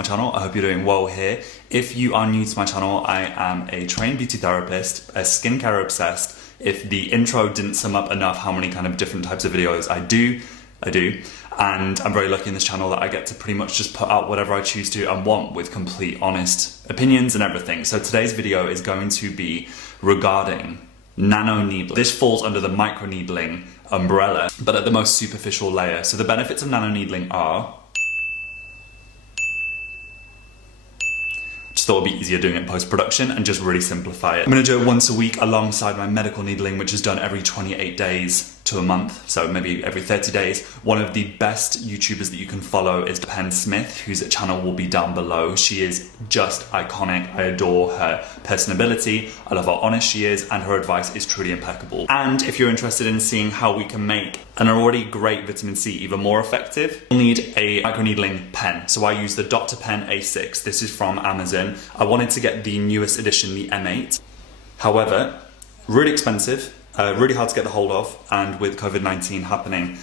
my channel. I hope you're doing well here. If you are new to my channel, I am a trained beauty therapist, a skincare obsessed. If the intro didn't sum up enough how many kind of different types of videos I do. And I'm very lucky in this channel that I get to pretty much just put out whatever I choose to and want with complete honest opinions and everything. So today's video is going to be regarding Nano Needle. This falls under the Microneedling umbrella, but at the most superficial layer. So the benefits of Nano Needling are, just thought it'd be easier doing it in post-production and just really simplify it. I'm gonna do it once a week alongside my medical needling, which is done every 28 days to a month, so maybe every 30 days. One of the best YouTubers that you can follow is Pen Smith, whose channel will be down below. She is just iconic. I adore her personability. I love how honest she is, and her advice is truly impeccable. And if you're interested in seeing how we can make an already great vitamin C even more effective, you'll need a microneedling pen. So I use the Dr. Pen A6. This is from Amazon. I wanted to get the newest edition, the M8. However, really expensive. Really hard to get the hold of, and with COVID-19 happening,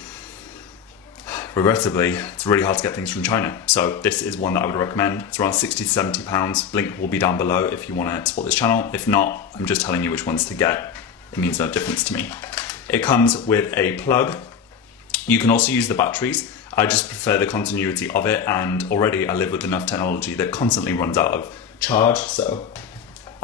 regrettably, it's really hard to get things from China. So this is one that I would recommend. It's around 60 to 70 pounds. Link will be down below if you want to support this channel. If not, I'm just telling you which ones to get. It means no difference to me. It comes with a plug. You can also use the batteries. I just prefer the continuity of it, and already I live with enough technology that constantly runs out of charge, so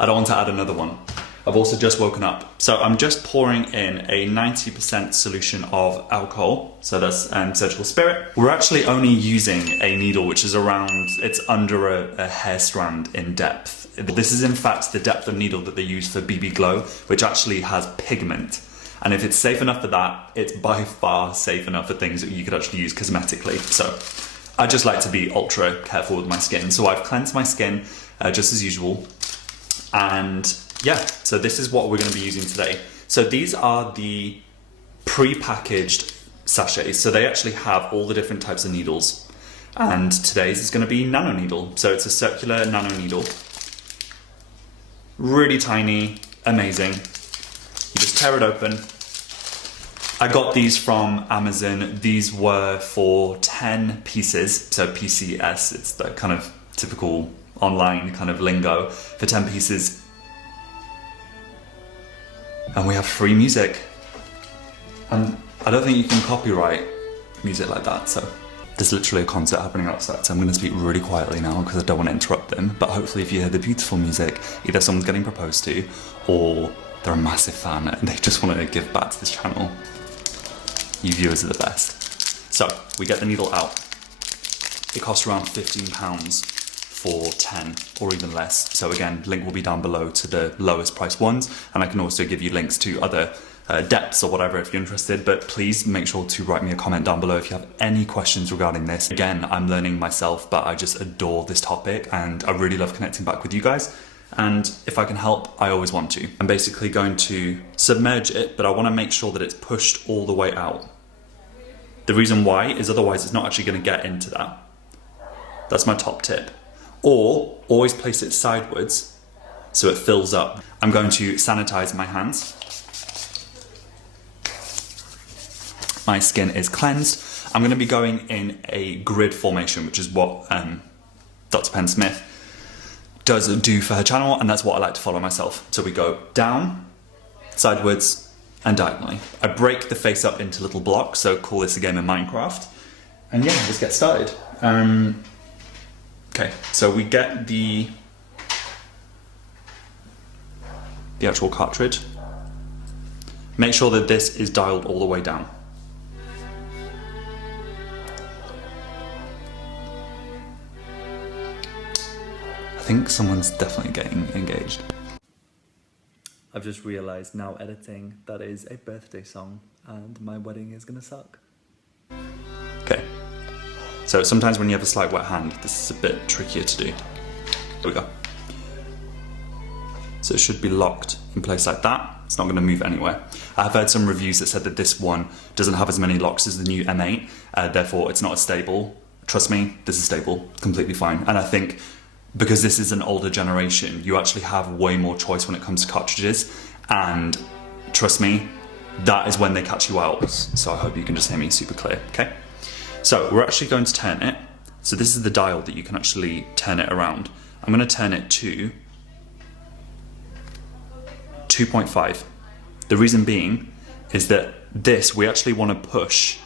I don't want to add another one. I've also just woken up. So I'm just pouring in a 90% solution of alcohol. So that's surgical spirit. We're actually only using a needle, which is around, it's under a hair strand in depth. This is in fact the depth of needle that they use for BB Glow, which actually has pigment. And if it's safe enough for that, it's by far safe enough for things that you could actually use cosmetically. So I just like to be ultra careful with my skin. So I've cleansed my skin just as usual. And yeah, so this is what we're going to be using today. So these are the pre-packaged sachets. So they actually have all the different types of needles. And today's is going to be Nano Needle. So it's a circular Nano Needle. Really tiny, amazing. You just tear it open. I got these from Amazon. These were for 10 pieces. So PCS, it's the kind of typical online kind of lingo. For 10 pieces. And we have free music. And I don't think you can copyright music like that, so. There's literally a concert happening outside, so I'm gonna speak really quietly now because I don't want to interrupt them. But hopefully if you hear the beautiful music, either someone's getting proposed to, or they're a massive fan and they just want to give back to this channel. You viewers are the best. So, we get the needle out. It costs around £15 for 10 or even less. So again, link will be down below to the lowest price ones, and I can also give you links to other depths or whatever if you're interested, but please make sure to write me a comment down below if you have any questions regarding this. Again, I'm learning myself, but I just adore this topic and I really love connecting back with you guys. And if I can help, I always want to. I'm basically going to submerge it, but I want to make sure that it's pushed all the way out. The reason why is otherwise it's not actually going to get into that. That's my top tip. Or always place it sideways so it fills up. I'm going to sanitize my hands. My skin is cleansed. I'm going to be going in a grid formation, which is what Dr. Pen Smith does do for her channel, and that's what I like to follow myself. So we go down, sideways, and diagonally. I break the face up into little blocks, so call this a game of Minecraft. And yeah, let's get started. Okay, so we get the actual cartridge. Make sure that this is dialed all the way down. I think someone's definitely getting engaged. I've just realised now editing that is a birthday song and my wedding is gonna suck. Okay. So sometimes when you have a slight wet hand, this is a bit trickier to do. There we go. So it should be locked in place like that. It's not going to move anywhere. I've heard some reviews that said that this one doesn't have as many locks as the new M8, therefore it's not as stable. Trust me, this is stable, completely fine. And I think because this is an older generation, you actually have way more choice when it comes to cartridges. And trust me, that is when they catch you out. So I hope you can just hear me super clear, okay? So we're actually going to turn it So this is the dial that you can actually turn it around. I'm going to turn it to 2.5. The reason being is that this, we actually want to push.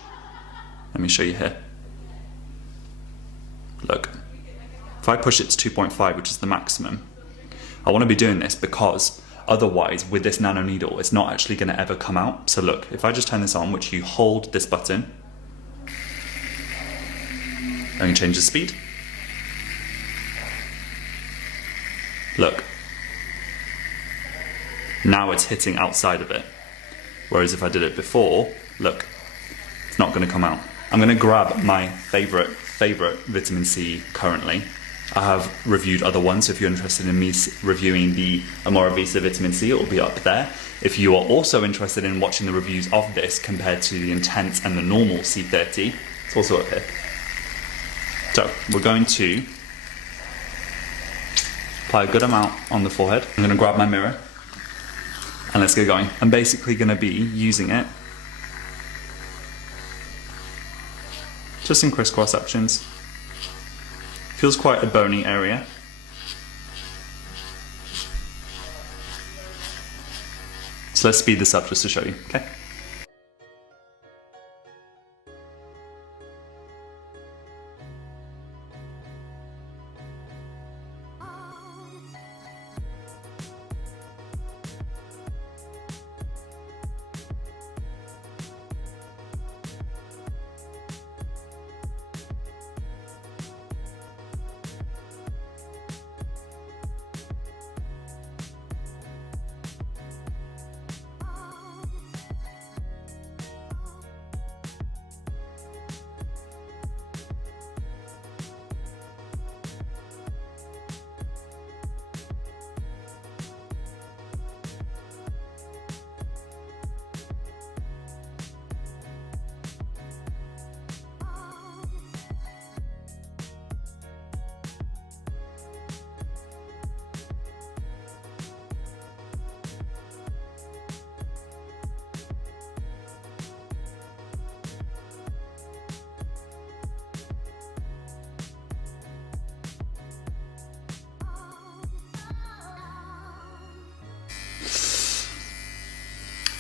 Let me show you here. Look, if I push it to 2.5, which is the maximum, I want to be doing this because otherwise with this nano needle, it's not actually going to ever come out. So look, if I just turn this on, which you hold this button, and you change the speed. Look, now it's hitting outside of it. Whereas if I did it before, look, it's not going to come out. I'm going to grab my favorite vitamin C currently. I have reviewed other ones, so if you're interested in me reviewing the Amora Visa vitamin C, it will be up there. If you are also interested in watching the reviews of this compared to the Intense and the normal C30, it's also up here. So we're going to apply a good amount on the forehead. I'm going to grab my mirror and let's get going. I'm basically going to be using it just in crisscross sections. Feels quite a bony area. So let's speed this up just to show you, okay?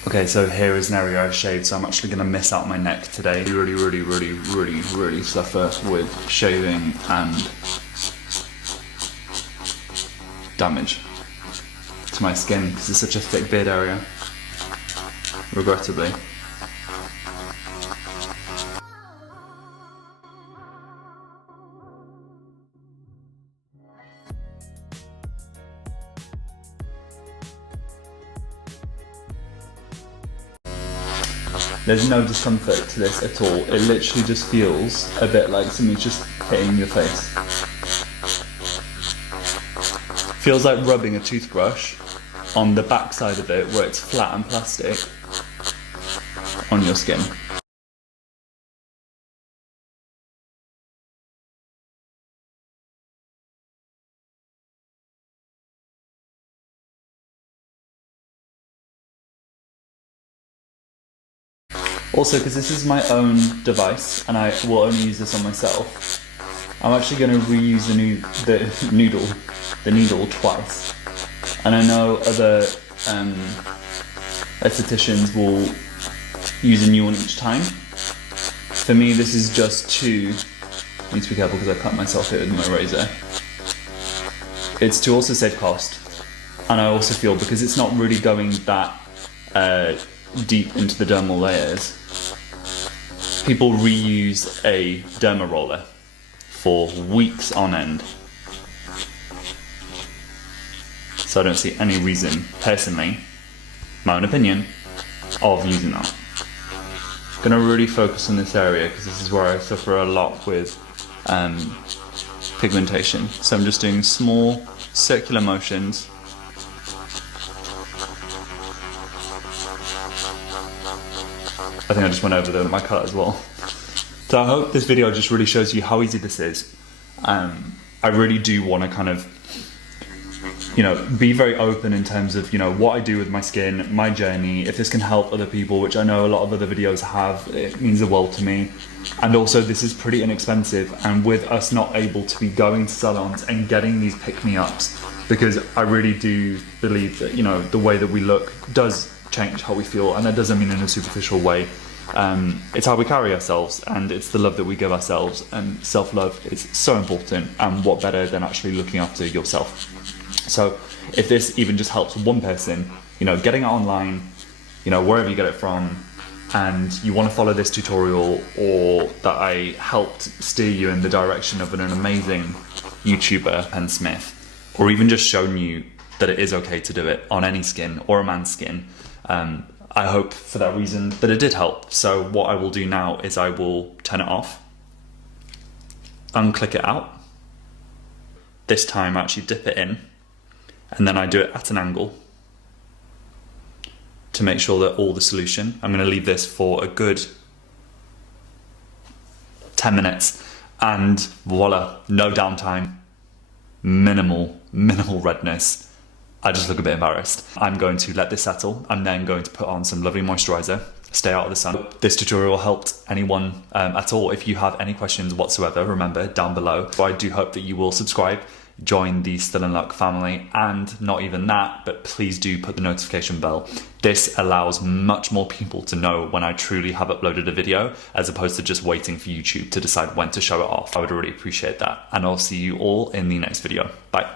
Okay, so here is an area I shaved, so I'm actually going to miss out my neck today. Really suffer with shaving and damage to my skin because it's such a thick beard area, regrettably. There's no discomfort to this at all. It literally just feels a bit like something's just hitting your face. Feels like rubbing a toothbrush on the back side of it where it's flat and plastic on your skin. Also, because this is my own device and I will only use this on myself, I'm actually going to reuse the needle twice. And I know other estheticians will use a new one each time. For me, this is just to, I need to be careful because I cut myself here with my razor. It's to also save cost. And I also feel because it's not really going that deep into the dermal layers, people reuse a derma roller for weeks on end. So I don't see any reason, personally, my own opinion, of using that. I'm gonna really focus on this area because this is where I suffer a lot with pigmentation. So I'm just doing small circular motions. I think I just went over my cut as well. So I hope this video just really shows you how easy this is. I really do want to kind of you know, be very open in terms of, you know, what I do with my skin, my journey. If this can help other people, which I know a lot of other videos have, it means the world to me. And also, this is pretty inexpensive, and with us not able to be going to salons and getting these pick-me-ups, because I really do believe that, you know, the way that we look does change how we feel, and that doesn't mean in a superficial way. It's how we carry ourselves, and it's the love that we give ourselves, and self-love is so important, and what better than actually looking after yourself. So if this even just helps one person, you know, getting it online, you know, wherever you get it from, and you want to follow this tutorial, or that I helped steer you in the direction of an amazing YouTuber, Penn Smith, or even just shown you that it is okay to do it on any skin or a man's skin, I hope for that reason that it did help. So what I will do now is I will turn it off, unclick it out. This time I actually dip it in, and then I do it at an angle to make sure that all the solution, I'm going to leave this for a good 10 minutes, and voila, no downtime, minimal redness. I just look a bit embarrassed. I'm going to let this settle. I'm then going to put on some lovely moisturizer, stay out of the sun. This tutorial helped anyone at all. If you have any questions whatsoever, remember, down below. So I do hope that you will subscribe, join the Still in Luck family, and not even that, but please do put the notification bell. This allows much more people to know when I truly have uploaded a video, as opposed to just waiting for YouTube to decide when to show it off. I would really appreciate that. And I'll see you all in the next video. Bye.